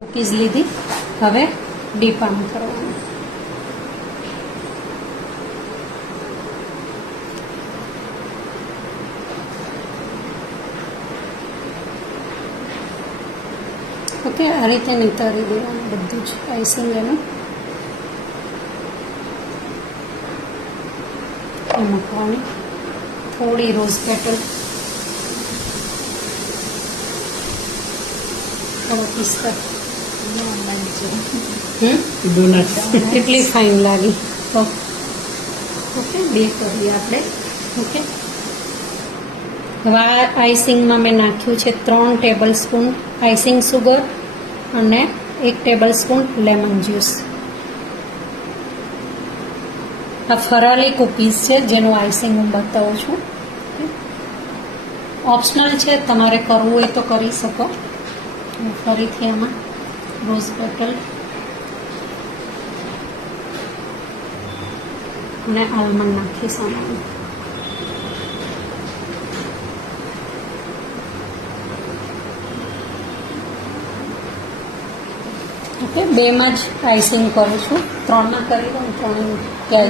Cookies લીધી, હવે deep આમ કરવાનું. ઓકે, આ રીતે નિતારી દેવાનું બધું જ આઈસિંગ એનું. મૂકવાની થોડી રોઝ પેટલ, થોડો પિસ્તા. કેટલી ફાઇન લાગી તો. ઓકે, બે કરીએ આપણે. ઓકે, હવે આ આઈસિંગમાં મેં નાખ્યું છે 3 ટેબલ સ્પૂન આઈસિંગ સુગર અને 1 ટેબલ સ્પૂન લેમન જ્યુસ. આ ફરાળી કૂકીઝ છે જેનું આઈસિંગ હું બતાવું છું. ઓપ્શનલ છે, તમારે કરવું હોય તો કરી શકો. ફરીથી આમાં રોઝ પેટલ અને આલમંડ નાખીશ આમાં. ઓકે, 2માં જ આઈસિંગ કરું છું, 3માં કરી દઉં. 3